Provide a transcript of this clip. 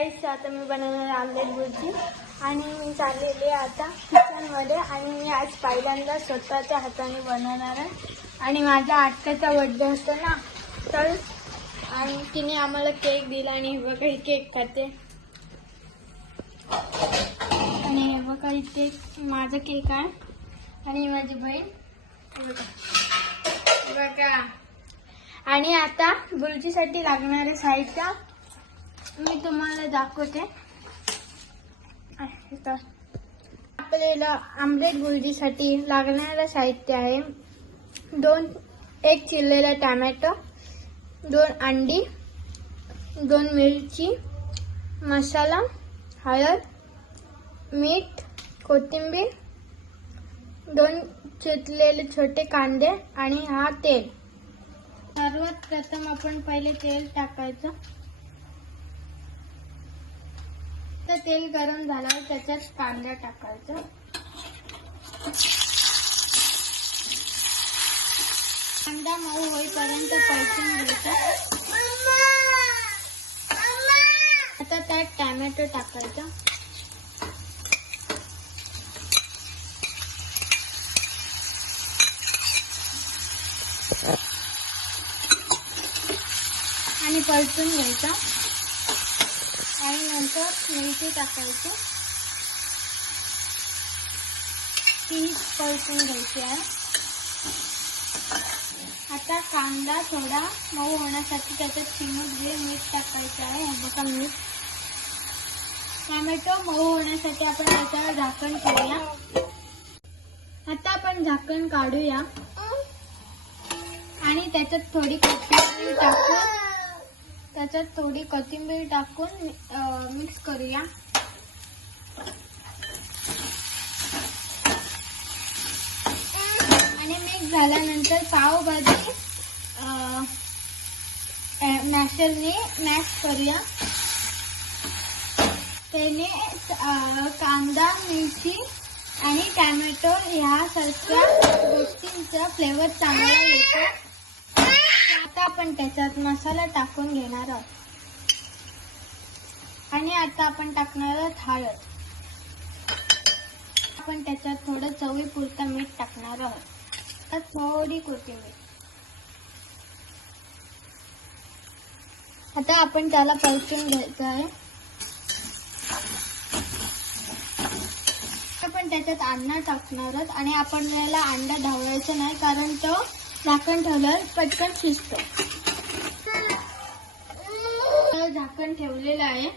गाईस, आता मी बनवणार आमलेट भुर्जी आणि मी चाललेली आहे आता किचनमध्ये आणि मी आज पहिल्यांदा स्वतःच्या हाताने बनवणार आहे. आणि माझ्या आत्याचा बर्थडे होता ना, तर आणि तिने आम्हाला केक दिला आणि हे बघा ही केक खाते. आणि हे बघा इथे माझा केक आहे आणि माझी बहीण बघा. आणि आता भुर्जीसाठी लागणारे साहित्य मी तुम्हाला दाखवते. आपल्याला आमलेट भुर्जीसाठी लागणारं साहित्य आहे एक चिरलेला टोमॅटो, 2 अंडी, 2 मिरची, मसाला, हळद, मीठ, कोथिंबीर, 2 चिरलेले छोटे कांदे आणि हा तेल. सर्वात प्रथम आपण पहिले तेल टाकायचं. तर तेल गरम झाल्यावर त्याच्यात कांदा टाकायचा. कांदा मऊ होईपर्यंत परतून घ्यायचा. आता त्यात टोमॅटो टाकायचा. आणि परतून घ्यायचा. आणि नंतर मिरची टाकायची. ती परतून घ्यायची आहे. आता कांदा थोडा मऊ होण्यासाठी त्याच्यात चिमूटभर मीठ टाकायचं आहे. हे बघा मीठ. टोमॅटो मऊ होण्यासाठी आपण त्याच्यावर झाकण ठेवूया. आता आपण झाकण काढूया आणि त्याच्यात थोडी कोथिंबीर टाकून मिक्स करूया. आणि मिक्स झाल्यानंतर पावभाजी मॅशरने मॅश करूया. त्याने कांदा, मिरची आणि टोमॅटो ह्यासारख्या गोष्टींचा फ्लेवर चांगला येतो. आता आपण त्याच्यात मसाला टाकून घेणार आहोत. आणि आता आपण टाकणार आहोत हळद. आपण त्याच्यात थोडं चवीपुरतं मीठ टाकणार आहोत. थोडी कोथिंबीर. आता आपण त्याला परतून घ्यायचं आहे. आपण त्याच्यात अंडा टाकणार आहोत आणि आपण याला अंडा ढवळायचा नाही, कारण तो झाकण ठेवल्यावर पटकन शिजतो. झाकण ठेवलेलं आहे.